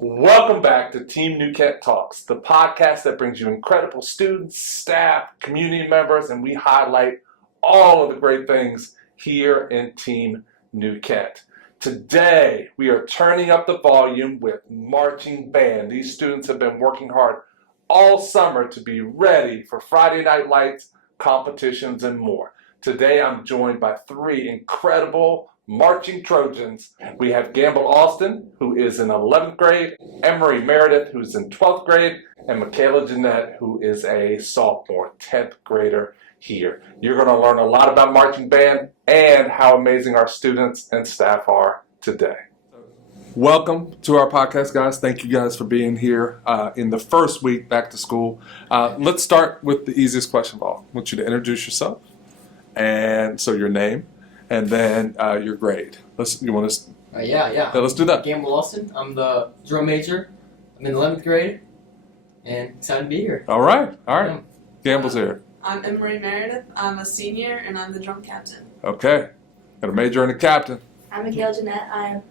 Welcome back to Team New Kent Talks, the podcast that brings you incredible students, staff, community members, and we highlight all of the great things here in Team New Kent. Today, we are turning up the volume with marching band. These students have been working hard all summer to be ready for Friday Night Lights, competitions, and more. Today, I'm joined by three incredible marching Trojans. We have Gamble Austin, who is in 11th grade, Emerie Meredith, who's in 12th grade, and Michaela Jinnette, who is a sophomore, 10th grader here. You're going to learn a lot about marching band and how amazing our students and staff are today. Welcome to our podcast, guys. Thank you guys for being here in the first week back to school. Let's start with the easiest question of all. I want you to introduce yourself, and so your name, and then your grade. Let's do that. Gamble Austin. I'm the drum major. I'm in 11th grade, and excited to be here. All right. Gamble's here. I'm Emerie Meredith. I'm a senior, and I'm the drum captain. Okay. Got a major and a captain. I'm Michaela Jinnette.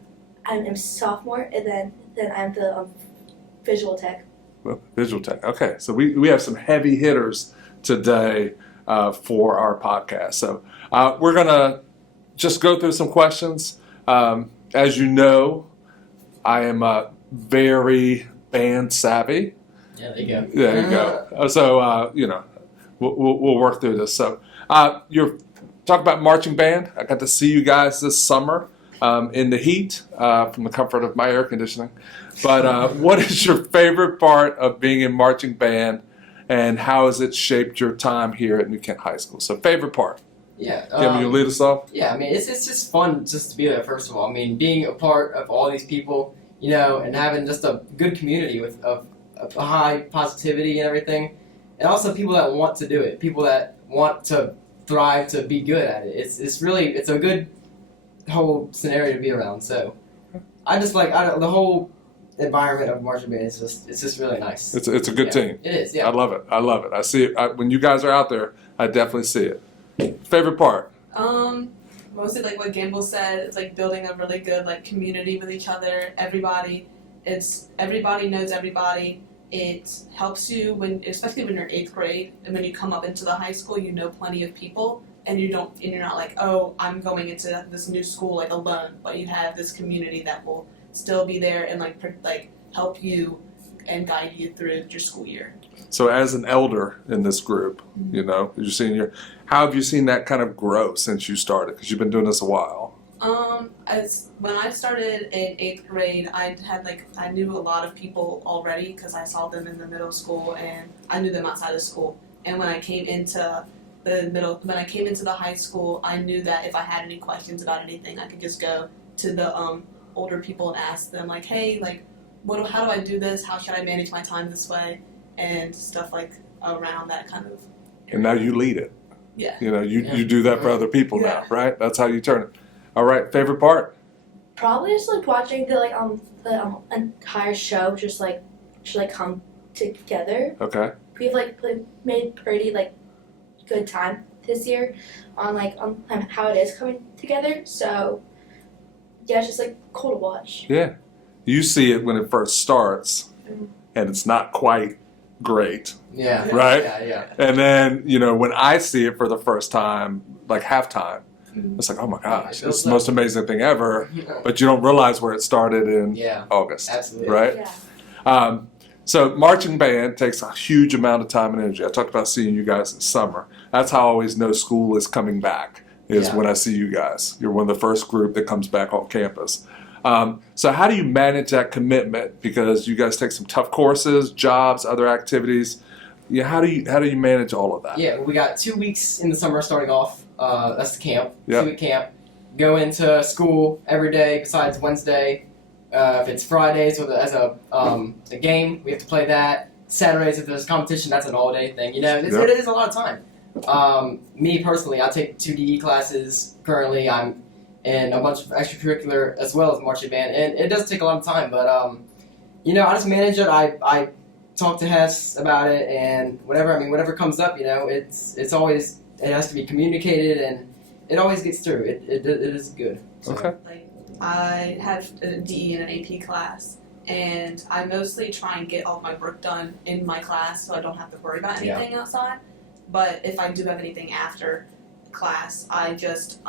I'm a sophomore, and then I'm the visual tech. Well, visual tech. Okay. So we have some heavy hitters today for our podcast. So we're gonna just go through some questions. As you know, I am very band savvy. Yeah, there you go. There you go. So, we'll work through this. So, you're talking about marching band. I got to see you guys this summer in the heat from the comfort of my air conditioning. But what is your favorite part of being in marching band, and how has it shaped your time here at New Kent High School? So, favorite part. Yeah. Can you lead us off? Yeah, I mean, it's just fun just to be there, first of all. I mean, being a part of all these people, and having just a good community of high positivity and everything. And also people that want to do it, people that want to thrive to be good at it. It's a good whole scenario to be around. So I just the whole environment of marching band is just really nice. It's a good team. It is, yeah. I love it. I see it. When you guys are out there, I definitely see it. Favorite part? Mostly like what Gamble said, it's like building a really good like community with each other. Everybody knows everybody. It helps you especially when you're 8th grade, and when you come up into the high school, you know plenty of people, and you're not like, oh, I'm going into this new school like alone, but you have this community that will still be there and like help you and guide you through your school year. So as an elder in this group, as your senior, how have you seen that kind of grow since you started? Because you've been doing this a while. When I started in 8th grade, I knew a lot of people already because I saw them in the middle school and I knew them outside of school. And when I came into the high school, I knew that if I had any questions about anything, I could just go to the older people and ask them like, hey, like, how do I do this? How should I manage my time this way? And stuff like around that kind of area. And now you lead it. Yeah. You do that for other people now, right? That's how you turn it. All right, favorite part? Probably just like watching the entire show just come together. Okay. We've made pretty good time this year on how it is coming together. So yeah, it's just cool to watch. Yeah. You see it when it first starts, and it's not quite great. Yeah. Right? Yeah. And then, when I see it for the first time, like halftime, it's like, oh my gosh, it's the most amazing thing ever. But you don't realize where it started in August. Absolutely. Right? Yeah. So marching band takes a huge amount of time and energy. I talked about seeing you guys in summer. That's how I always know school is coming back, is when I see you guys. You're one of the first group that comes back on campus. So how do you manage that commitment? Because you guys take some tough courses, jobs, other activities. Yeah, how do you manage all of that? Yeah, we got 2 weeks in the summer starting off. That's the camp. Yep. 2-week camp. Go into school every day besides Wednesday. If it's Fridays as a game, we have to play that. Saturdays, if there's competition, that's an all-day thing. It is a lot of time. Me personally, I take 2 DE classes currently. I'm in a bunch of extracurricular as well as marching band, and it does take a lot of time. But I just manage it. I talk to Hess about it, and whatever comes up, it's always, it has to be communicated, and it always gets through. It is good. So. Okay. I have a DE in an AP class, and I mostly try and get all my work done in my class so I don't have to worry about anything outside. But if I do have anything after class, I just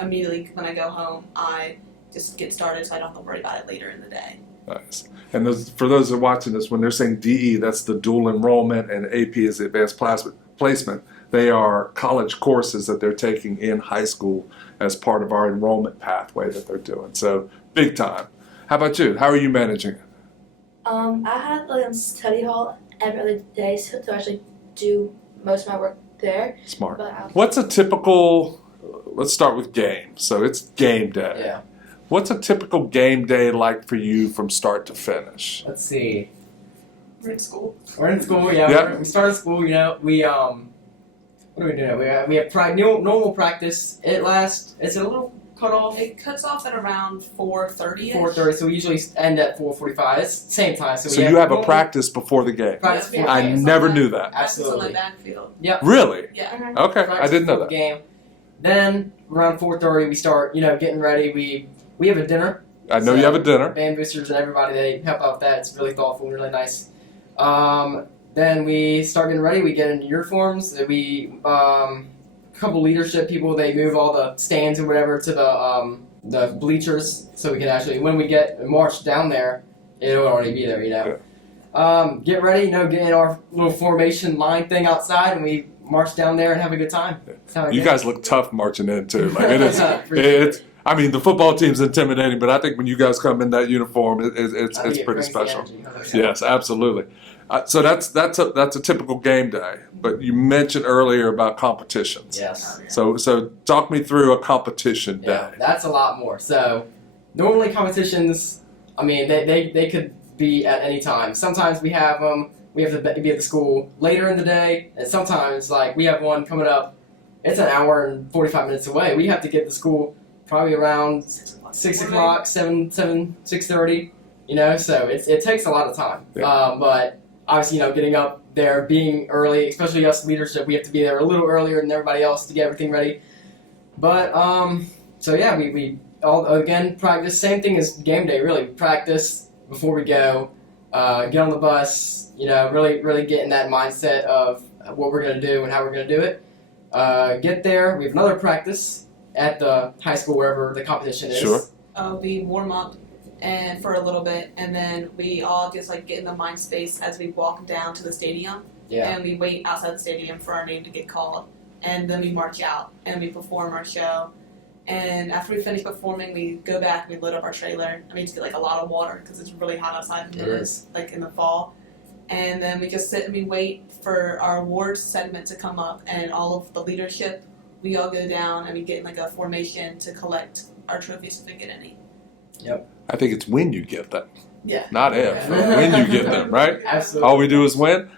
immediately when I go home, I just get started so I don't have to worry about it later in the day. Nice. And for those that are watching this, when they're saying DE, that's the dual enrollment, and AP is the advanced placement. They are college courses that they're taking in high school as part of our enrollment pathway that they're doing. So big time. How about you? How are you managing it? I have like a study hall every other day to actually do most of my work there. Smart. But What's a typical, let's start with game. So it's game day. Yeah. What's a typical game day like for you from start to finish? Let's see. We're in school. We're in school. Yeah. Yep. We started school. You know, we what do we do? We have normal practice. It's a little cut off. It cuts off at around 4:30. 4:30. So we usually end at 4:45. It's the same time. So, So you have a practice before the game. practice before I the game. never knew that. Practice on Absolutely. my backfield. Yep. Really? Yeah. Okay, I Practice didn't know before that. the game. Then around 4:30 we start. Getting ready. We have a dinner. I know you have a dinner. Band boosters and everybody, they help out with that. It's really thoughtful and really nice. Then we start getting ready. We get into uniforms. We a couple leadership people. They move all the stands and whatever to the bleachers, so we can actually, when we get marched down there, it'll already be there. Get ready. Get in our little formation line thing outside, and we march down there and have a good time. That's how I You get. guys look tough marching in too. Like it is. Appreciate It's. I mean, the football team's intimidating, but I think when you guys come in that uniform, it's I think pretty it brings the special. energy. Yes, absolutely. So that's a typical game day. But you mentioned earlier about competitions. Yes. So talk me through a competition day. Yeah, that's a lot more. So normally competitions, I mean, they could be at any time. Sometimes we have them. We have to be at the school later in the day, and sometimes like we have one coming up. It's an hour and 45 minutes away. We have to get to school probably around 6 o'clock, 6:30. So it takes a lot of time. Yeah. But obviously, getting up there, being early, especially us leadership, we have to be there a little earlier than everybody else to get everything ready. But so yeah, we all again practice. Same thing as game day. Really, practice before we go. Get on the bus. Really get in that mindset of what we're gonna do and how we're gonna do it. Get there. We have another practice at the high school, wherever the competition is. Sure. We warm up and for a little bit, and then we all just get in the mind space as we walk down to the stadium. Yeah. And we wait outside the stadium for our name to get called, and then we march out and we perform our show. And after we finish performing, we go back and we load up our trailer. I mean, to get a lot of water because it's really hot outside. It is. In the fall. And then we just sit and we wait for our awards segment to come up, and all of the leadership, we all go down and we get in a formation to collect our trophies if we get any. I think it's when you get them, Yeah. not if. When you get them, right? Absolutely. All we do is win.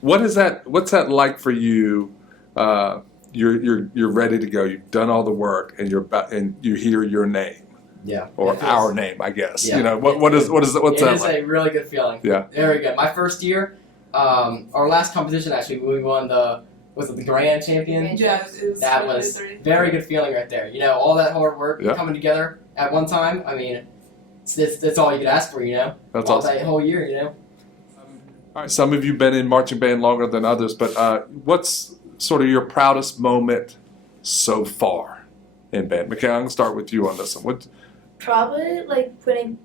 What's that like for you? You're ready to go. You've done all the work, and you hear your name. Yeah. Or It feels- our name, I guess. Yeah. What's that It like? is a really good feeling. Yeah. Very good. My first year, our last competition actually, we won the grand champion? Yeah, it was That was 2023. very good feeling right there. All that hard work Yeah. coming together at one time. I mean, it's all you could ask for. That's all awesome. that whole year. All right, some of you have been in marching band longer than others, but what's sort of your proudest moment so far in band? Michaela, I'm going to start with you on this one. probably winning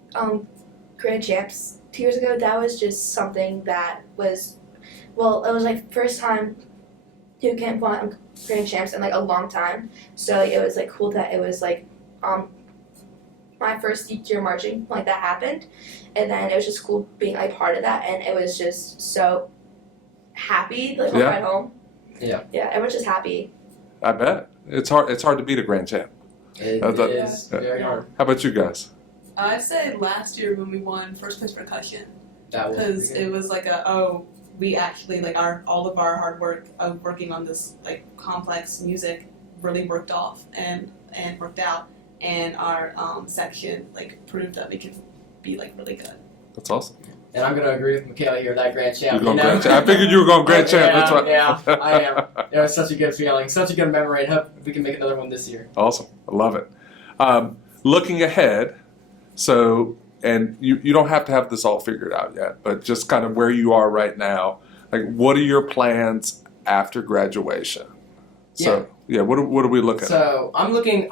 grand champs 2 years ago. That was just something that was, it was first time you can't won grand champs in a long time. So it was cool that it was my first year marching that happened, and then it was just cool being part of that, and it was just so happy on the Yeah. ride home. Yeah. Yeah, everyone's just happy. I bet. It's hard to beat a grand champ. It That- is very hard. How about you guys? I'd say last year when we won first place percussion, That was because pretty it was we actually all of our hard work of working on this complex music really worked off and worked out, and our section proved that we could be really good. That's awesome. good. And I'm going to agree with Michaela here, that grand champ. You're going grand champ. I figured you were going grand champ. That's right. Yeah, I am. It was such a good feeling, such a good memory, and hope we can make another one this year. Awesome. I love it. Looking ahead, so and you don't have to have this all figured out yet, but just kind of where you are right now, like what are your plans after graduation? So what are we looking at? So I'm looking.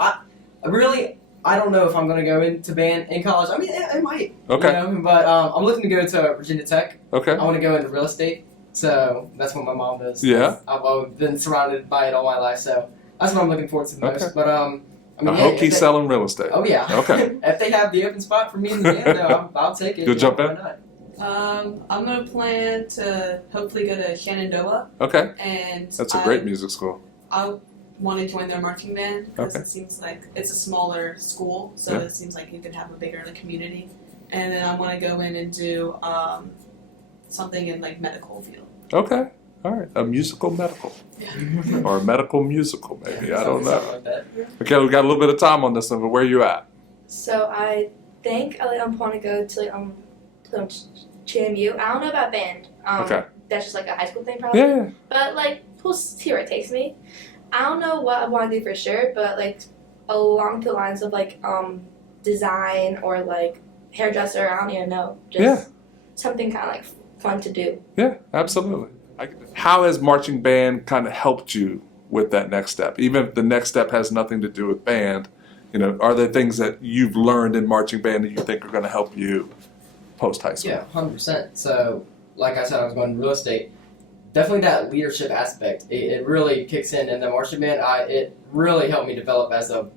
I don't know if I'm going to go into band in college. I mean, I might. Okay. But I'm looking to go to Virginia Tech. Okay. I want to go into real estate. So that's what my mom does. Yeah. I've been surrounded by it all my life. So that's what I'm looking forward to the most. Okay. But I mean, I hope he's selling real estate. Oh yeah. Okay. If they have the open spot for me in the band, though, I'll take it. You'll jump in? Why not? I'm gonna plan to hopefully go to Shenandoah, Okay. and That's a great music school. I want to join their marching band because Okay. it seems like it's a smaller school, so it seems like you can have a bigger community. And then I want to go in and do something in like medical field. Okay. All right. A musical medical. Or a medical musical, maybe. I don't know. Something like that. Okay, we got a little bit of time on this one, but where are you at? So I think I want to go to JMU. I don't know about band. Okay. That's just like a high school thing, probably. Yeah. But like, we'll see where it takes me. I don't know what I want to do for sure, but like along the lines of like design or like hairdresser. I don't even know. Just something kind of like fun to do. Yeah, absolutely. How has marching band kind of helped you with that next step? Even if the next step has nothing to do with band, are there things that you've learned in marching band that you think are going to help you post high school? Yeah, 100%. So, like I said, I was going to real estate. Definitely that leadership aspect. It really kicks in the marching band. It really helped me develop as a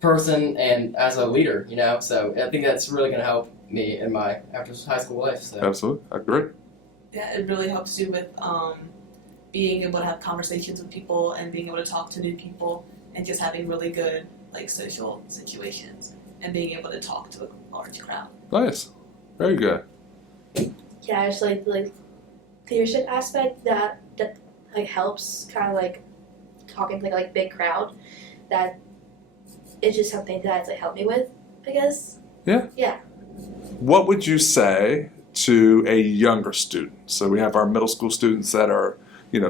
person and as a leader, So I think that's really going to help me in my after high school life. So. Absolutely. I agree. Yeah, it really helps you with being able to have conversations with people and being able to talk to new people and just having really good like social situations and being able to talk to a large crowd. Nice. Very good. Yeah, it's like leadership aspect that like helps kind of like talking to like big crowd. That is just something that's like helped me with, I guess. Yeah. Yeah. What would you say to a younger student? So we have our middle school students that are,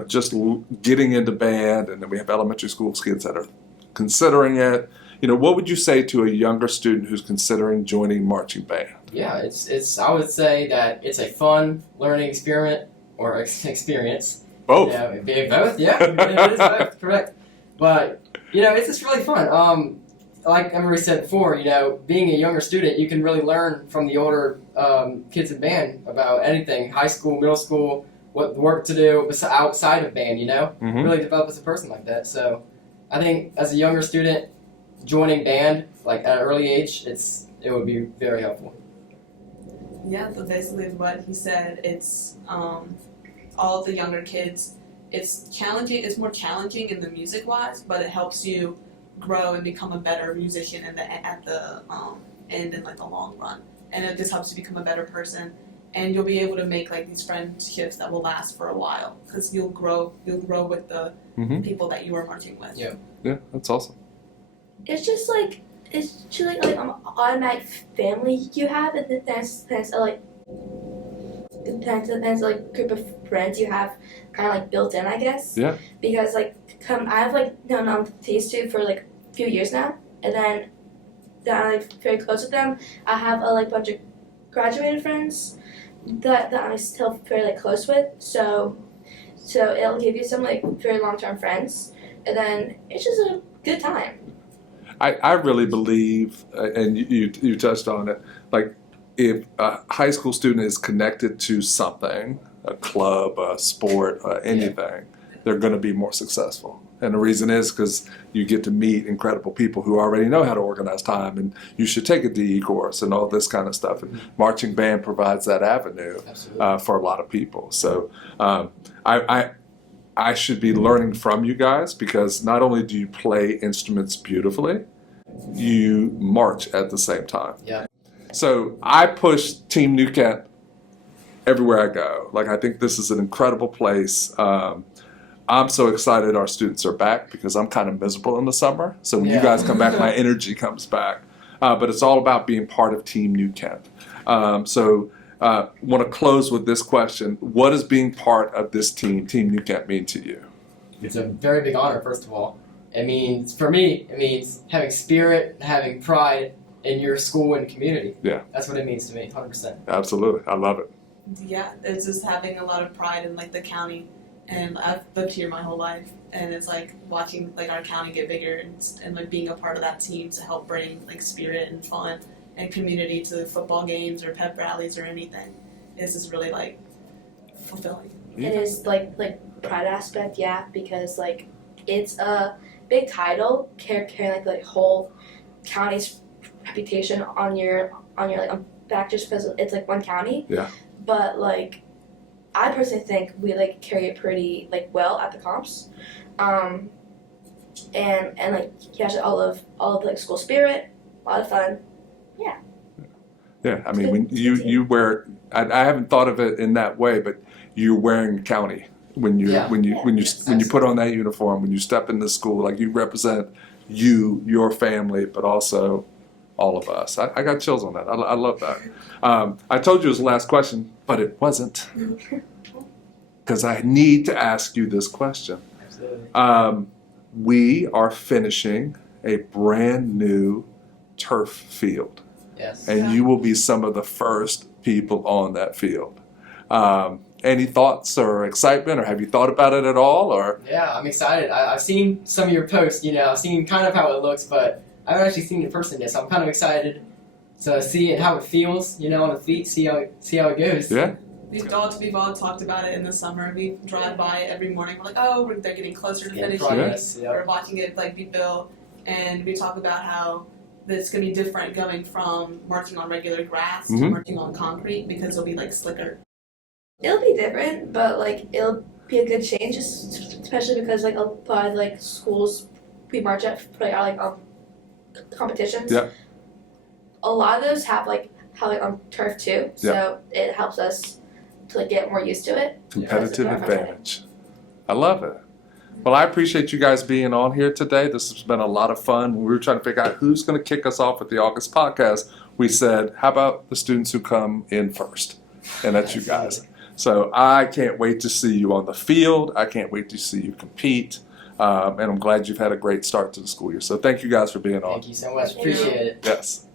just getting into band, and then we have elementary school kids that are considering it. What would you say to a younger student who's considering joining marching band? Yeah, it's. I would say that it's a fun learning experiment or experience. Both. Both. Yeah, it is both. Correct. But it's just really fun. Like Emerie said before, being a younger student, you can really learn from the older kids in band about anything, high school, middle school, what work to do outside of band, Mm-hmm. Really develop as a person like that. So I think as a younger student, joining band, like at an early age, it would be very helpful. Yeah, so basically what he said, it's all of the younger kids, it's challenging, it's more challenging in the music wise, but it helps you grow and become a better musician at the end in like the long run. And it just helps you become a better person, and you'll be able to make like these friendships that will last for a while because you'll grow with the people that you are marching with. Yeah, that's awesome. It's just like automatic family you have, and that's like group of friends you have kind of like built in, I guess. Yeah. Because like I have like known these two for like a few years now, and then I'm like very close with them. I have a like bunch of graduated friends that I'm still very like close with. So it'll give you some like very long-term friends, and then it's just a good time. I really believe, and you touched on it, like if a high school student is connected to something, a club, a sport, anything, they're going to be more successful. And the reason is because you get to meet incredible people who already know how to organize time, and you should take a DE course and all this kind of stuff. And marching band provides that avenue for a lot of people. So I should be learning from you guys, because not only do you play instruments beautifully, you march at the same time. Yeah. So I push Team New Kent everywhere I go. Like, I think this is an incredible place. I'm so excited our students are back, because I'm kind of miserable in the summer. So when you guys come back, my energy comes back. But it's all about being part of Team New Kent. Want to close with this question. What does being part of this team, Team New Kent, mean to you? It's a very big honor, first of all. For me, it means having spirit, having pride, in your school and community. Yeah. That's what it means to me, 100%. Absolutely. I love it. Yeah, it's just having a lot of pride in like the county, and I've lived here my whole life, and it's like watching like our county get bigger and like being a part of that team to help bring like spirit and fun and community to football games or pep rallies or anything. It's just really like fulfilling. Yeah. It is like pride aspect, yeah, because like it's a big title carrying like the whole county's reputation on your like back just because it's like one county. Yeah. But like I personally think we like carry it pretty like well at the comps, and like catch all of like school spirit, a lot of fun. Yeah, I mean, when you wear, I haven't thought of it in that way, but you're wearing county when you Yeah. when you put on that uniform, when you step into school, like you represent your family, but also all of us. I got chills on that. I love that. I told you it was the last question, but it wasn't, because I need to ask you this question. Absolutely. We are finishing a brand new turf field. Yes. And you will be some of the first people on that field. Any thoughts or excitement, or have you thought about it at all? Or Yeah, I'm excited. I've seen some of your posts, I've seen kind of how it looks, but I haven't actually seen it in person yet, so I'm kind of excited to see it, how it feels, on the feet, see how it goes. yeah, We've all talked about it in the summer. We drive by it every morning. We're like, oh, they're getting closer to Yeah, finishing. progress, yeah. We're watching it like be built, and we talk about how it's gonna be different going from marching on regular grass to Mhm. marching on concrete because it'll be like slicker. It'll be different, but like it'll be a good change, especially because like a lot of like schools we march at play are like competitions. Yeah. A lot of those have like turf too, so it helps us to like get more used to it. competitive Yeah. advantage. I love it. Well, I appreciate you guys being on here today. This has been a lot of fun. We were trying to figure out who's going to kick us off with the August podcast. We said, how about the students who come in first? And that's you guys. So I can't wait to see you on the field. I can't wait to see you compete. And I'm glad you've had a great start to the school year. So thank you guys for being on. Thank you so much. Appreciate it. Yes.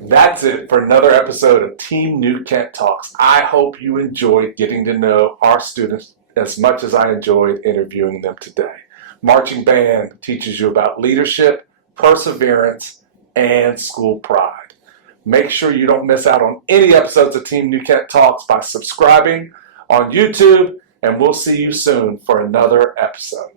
That's it for another episode of Team New Kent Talks. I hope you enjoyed getting to know our students as much as I enjoyed interviewing them today. Marching band teaches you about leadership, perseverance, and school pride. Make sure you don't miss out on any episodes of Team New Kent Talks by subscribing on YouTube, and we'll see you soon for another episode.